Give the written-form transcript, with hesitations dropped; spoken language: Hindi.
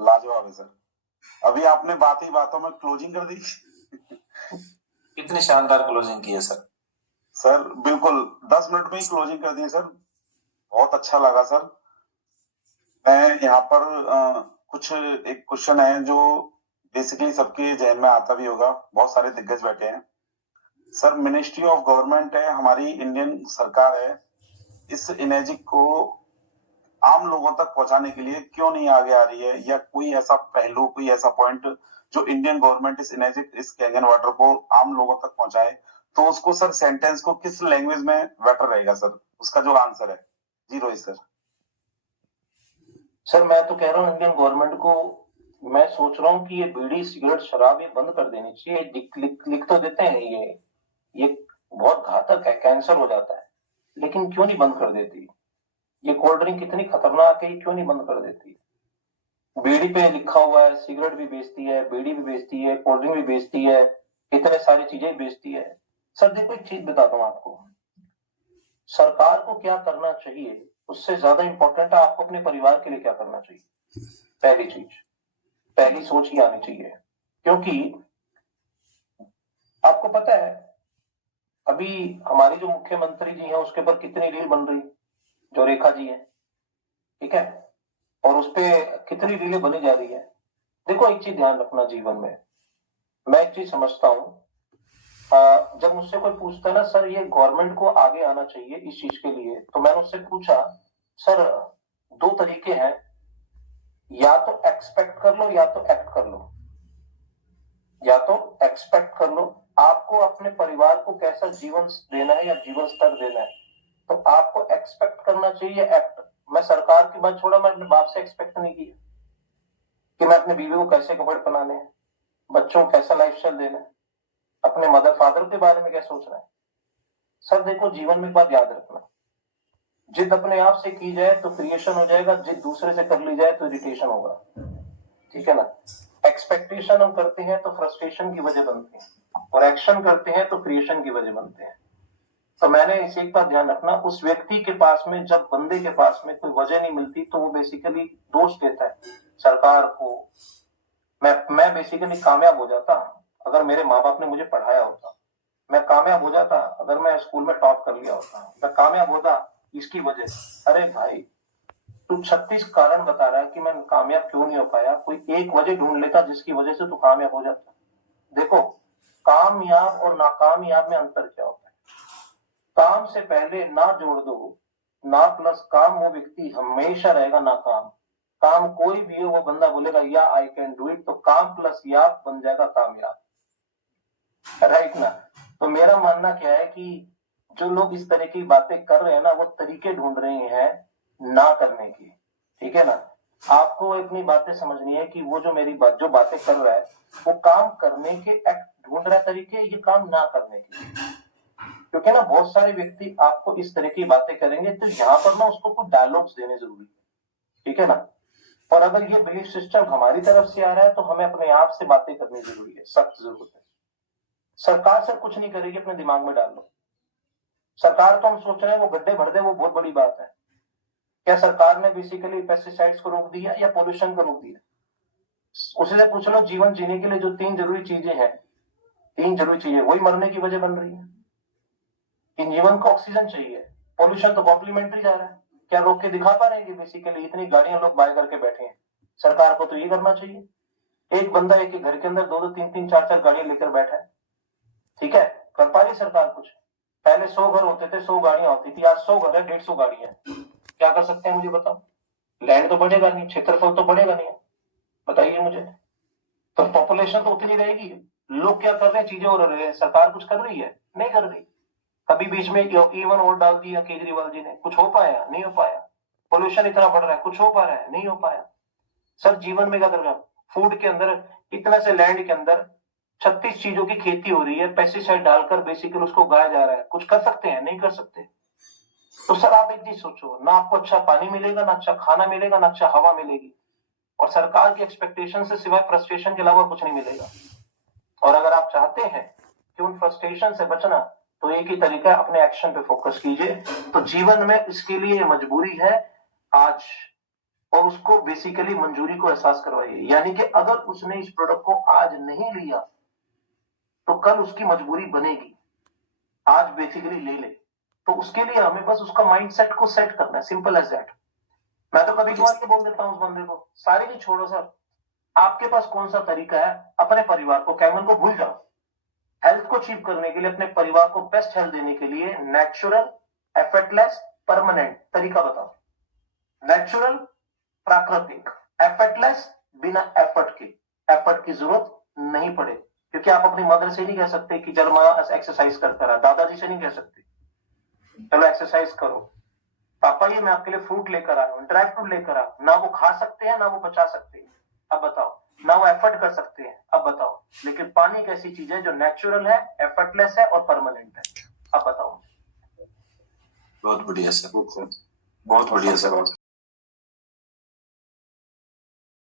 लाजवाब है सर। अभी आपने बात ही बातों में क्लोजिंग कर दी। कितनी शानदार क्लोजिंग की है सर। सर बिल्कुल 10 मिनट में ही क्लोजिंग कर दी सर, बहुत अच्छा लगा सर। मैं यहाँ पर कुछ एक क्वेश्चन है जो बेसिकली सबके जहन में आता भी होगा, बहुत सारे दिग्गज बैठे हैं सर। मिनिस्ट्री ऑफ गवर्नमेंट है हमारी, इंडियन सरकार है, इस इमेजिक को आम लोगों तक पहुंचाने के लिए क्यों नहीं आगे आ रही है, या कोई ऐसा पहलू, कोई ऐसा पॉइंट जो इंडियन गवर्नमेंट इस इमेजिक, इस कैंगन वाटर को आम लोगों तक पहुंचाए, तो उसको सर सेंटेंस को किस लैंग्वेज में बेटर रहेगा सर, उसका जो आंसर है। जी रोहित सर। सर मैं तो कह रहा हूँ इंडियन गवर्नमेंट को, मैं सोच रहा हूँ कि ये बीड़ी सिगरेट शराब ये बंद कर देनी चाहिए। लिख तो देते हैं ये बहुत घातक है, कैंसर हो जाता है, लेकिन क्यों नहीं बंद कर देती? ये कोल्ड ड्रिंक कितनी खतरनाक है, क्यों नहीं बंद कर देती? बीड़ी पे लिखा हुआ है, सिगरेट भी बेचती है, बीड़ी भी बेचती है, कोल्ड ड्रिंक भी बेचती है, इतने सारी चीजें बेचती है। सर देखो एक चीज बताता हूँ आपको, सरकार को क्या करना चाहिए उससे ज्यादा इंपॉर्टेंट है आपको अपने परिवार के लिए क्या करना चाहिए। पहली चीज, पहली सोच ही आनी चाहिए, क्योंकि आपको पता है अभी हमारी जो मुख्यमंत्री जी हैं उसके ऊपर कितनी रील बन रही, जो रेखा जी है, ठीक है, और उसपे कितनी रीलें बनी जा रही है। देखो एक चीज ध्यान रखना जीवन में, मैं एक चीज समझता हूं, जब मुझसे कोई पूछता है ना सर ये गवर्नमेंट को आगे आना चाहिए इस चीज के लिए, तो मैंने उससे पूछा सर दो तरीके हैं, या तो एक्सपेक्ट कर लो या तो एक्ट कर लो। या तो एक्सपेक्ट कर लो, आपको अपने परिवार को कैसा जीवन देना है या जीवन स्तर देना है, तो आपको एक्सपेक्ट करना चाहिए एक्ट। मैं सरकार की बात छोड़ा, मैं अपने बाप से एक्सपेक्ट नहीं किया कि मैं अपने बीवी को कैसे कपड़े पहनाने हैं, बच्चों को कैसा लाइफस्टाइल देना है, अपने मदर फादर के बारे में क्या सोचना है। सर देखो जीवन में एक बात याद रखना, जिद अपने आप से की जाए तो क्रिएशन हो जाएगा, जिद दूसरे से कर ली जाए तो इरिटेशन होगा, ठीक है ना। एक्सपेक्टेशन हम करते हैं तो फ्रस्ट्रेशन की वजह बनते हैं, और एक्शन करते हैं तो क्रिएशन की वजह बनते हैं। तो मैंने इसे एक बात ध्यान रखना, उस व्यक्ति के पास में, जब बंदे के पास में कोई वजह नहीं मिलती तो वो बेसिकली दोष देता है सरकार को। मैं बेसिकली कामयाब हो जाता अगर मेरे माँ बाप ने मुझे पढ़ाया होता, मैं कामयाब हो जाता अगर मैं स्कूल में टॉप कर लिया होता, मैं कामयाब होता इसकी वजह। अरे भाई तू 36 कारण बता रहा है कि मैं कामयाब क्यों नहीं हो पाया, कोई एक वजह ढूंढ लेता जिसकी वजह से तू कामयाब हो जाता। देखो कामयाब और नाकामयाब में अंतर क्या होता है, काम से पहले ना जोड़ दो, ना प्लस काम, वो व्यक्ति हमेशा रहेगा नाकाम। काम कोई भी हो वो बंदा बोलेगा या आई कैन डू इट, तो काम प्लस या बन जाएगा कामयाब, राइट ना। तो मेरा मानना क्या है कि जो लोग इस तरह की बातें कर रहे हैं ना, वो तरीके ढूंढ रहे हैं ना करने की, ठीक है ना। आपको अपनी बातें समझनी है कि वो जो मेरी बात जो बातें कर रहा है वो काम करने के एक्ट ढूंढ रहा है तरीके, ये काम ना करने के। क्योंकि ना बहुत सारे व्यक्ति आपको इस तरह की बातें करेंगे, तो यहाँ पर ना उसको कुछ डायलॉग्स देने जरूरी है, ठीक है ना। और अगर ये बिलीफ सिस्टम हमारी तरफ से आ रहा है तो हमें अपने आप से बातें करनी जरूरी है, सख्त जरूरत है। सरकार सर कुछ नहीं करेगी, अपने दिमाग में डाल लो। सरकार तो हम सोच रहे हैं वो गड्ढे भर दे, वो बहुत बड़ी बात है। क्या सरकार ने बेसिकली पेस्टिसाइड्स को रोक दिया या पोल्यूशन को रोक दिया? उससे पूछ लो जीवन जीने के लिए जो 3 जरूरी चीजें हैं, 3 जरूरी चीजें वही मरने की वजह बन रही है। इन जीवन को ऑक्सीजन चाहिए, पोल्यूशन तो कॉम्प्लीमेंट्री जा रहा है। क्या रोक के दिखा पा रहे हैं कि बेसिकली इतनी गाड़ियां लोग बाय करके बैठे हैं? सरकार को तो ये करना चाहिए। एक बंदा एक घर के अंदर 2-2, 3-3, 4-4 गाड़ियां लेकर बैठा है, ठीक है, कर पा रही सरकार कुछ? पहले 100 घर होते थे, 100 गाड़ियां होती थी, आज 100 घर है, 150 गाड़ियां। क्या कर सकते हैं मुझे बताओ? लैंड तो बढ़ेगा नहीं, क्षेत्रफल तो बढ़ेगा नहीं, बताइए मुझे। तो पॉपुलेशन तो उतनी रहेगी। लोग क्या कर रहे हैं, चीजें हो रही है, सरकार कुछ कर रही है? नहीं कर रही। कभी बीच में इवन वोट डाल दिया केजरीवाल जी ने, कुछ हो पाया? नहीं हो पाया। पोल्यूशन इतना बढ़ रहा है, कुछ हो पा रहा है? नहीं हो पाया। सर जीवन में क्या कर रहा है, फूड के अंदर इतना से लैंड के अंदर 36 चीजों की खेती हो रही है, पेस्टिसाइड डालकर बेसिकली उसको उगाया जा रहा है, कुछ कर सकते हैं? नहीं कर सकते। तो सर आप एक चीज सोचो, ना आपको अच्छा पानी मिलेगा, ना अच्छा खाना मिलेगा, ना अच्छा हवा मिलेगी, और सरकार की एक्सपेक्टेशन से सिवाय फ्रस्ट्रेशन के अलावा कुछ नहीं मिलेगा। और अगर आप चाहते हैं कि उन फ्रस्ट्रेशन से बचना, तो एक ही तरीका है, अपने एक्शन पे फोकस कीजिए। तो जीवन में इसके लिए मजबूरी है आज और उसको बेसिकली मंजूरी को एहसास करवाइए। यानी कि अगर उसने इस प्रोडक्ट को आज नहीं लिया तो कल उसकी मजबूरी बनेगी, आज बेसिकली ले ले। तो उसके लिए हमें बस उसका माइंडसेट को सेट करना है, सिंपल एज दैट। मैं तो कभी कभार ये बोल देता हूँ उस बंदे को, सारी चीज छोड़ो सर, आपके पास कौन सा तरीका है अपने परिवार को, कैमन को भूल जाओ, हेल्थ को अचीव करने के लिए, अपने परिवार को बेस्ट हेल्थ देने के लिए नेचुरल, एफर्टलेस, परमानेंट तरीका बताओ। नेचुरल, प्राकृतिक, एफर्टलेस, बिना एफर्ट के, एफर्ट की जरूरत नहीं पड़े। क्योंकि आप अपनी मदर से नहीं कह सकते कि चल माँ एक्सरसाइज करता रहा, दादाजी से नहीं कह सकते चलो एक्सरसाइज करो, पापा ये मैं आपके लिए फ्रूट लेकर आया हूं, ड्राई फ्रूट लेकर आया, ना वो खा सकते हैं ना वो पचा सकते हैं, अब बताओ, ना वो एफर्ट कर सकते हैं, अब बताओ। लेकिन पानी एक ऐसी चीज है जो नेचुरल है, एफर्टलेस है और परमानेंट है, अब बताओ। बहुत बढ़िया सर, बहुत बढ़िया सर।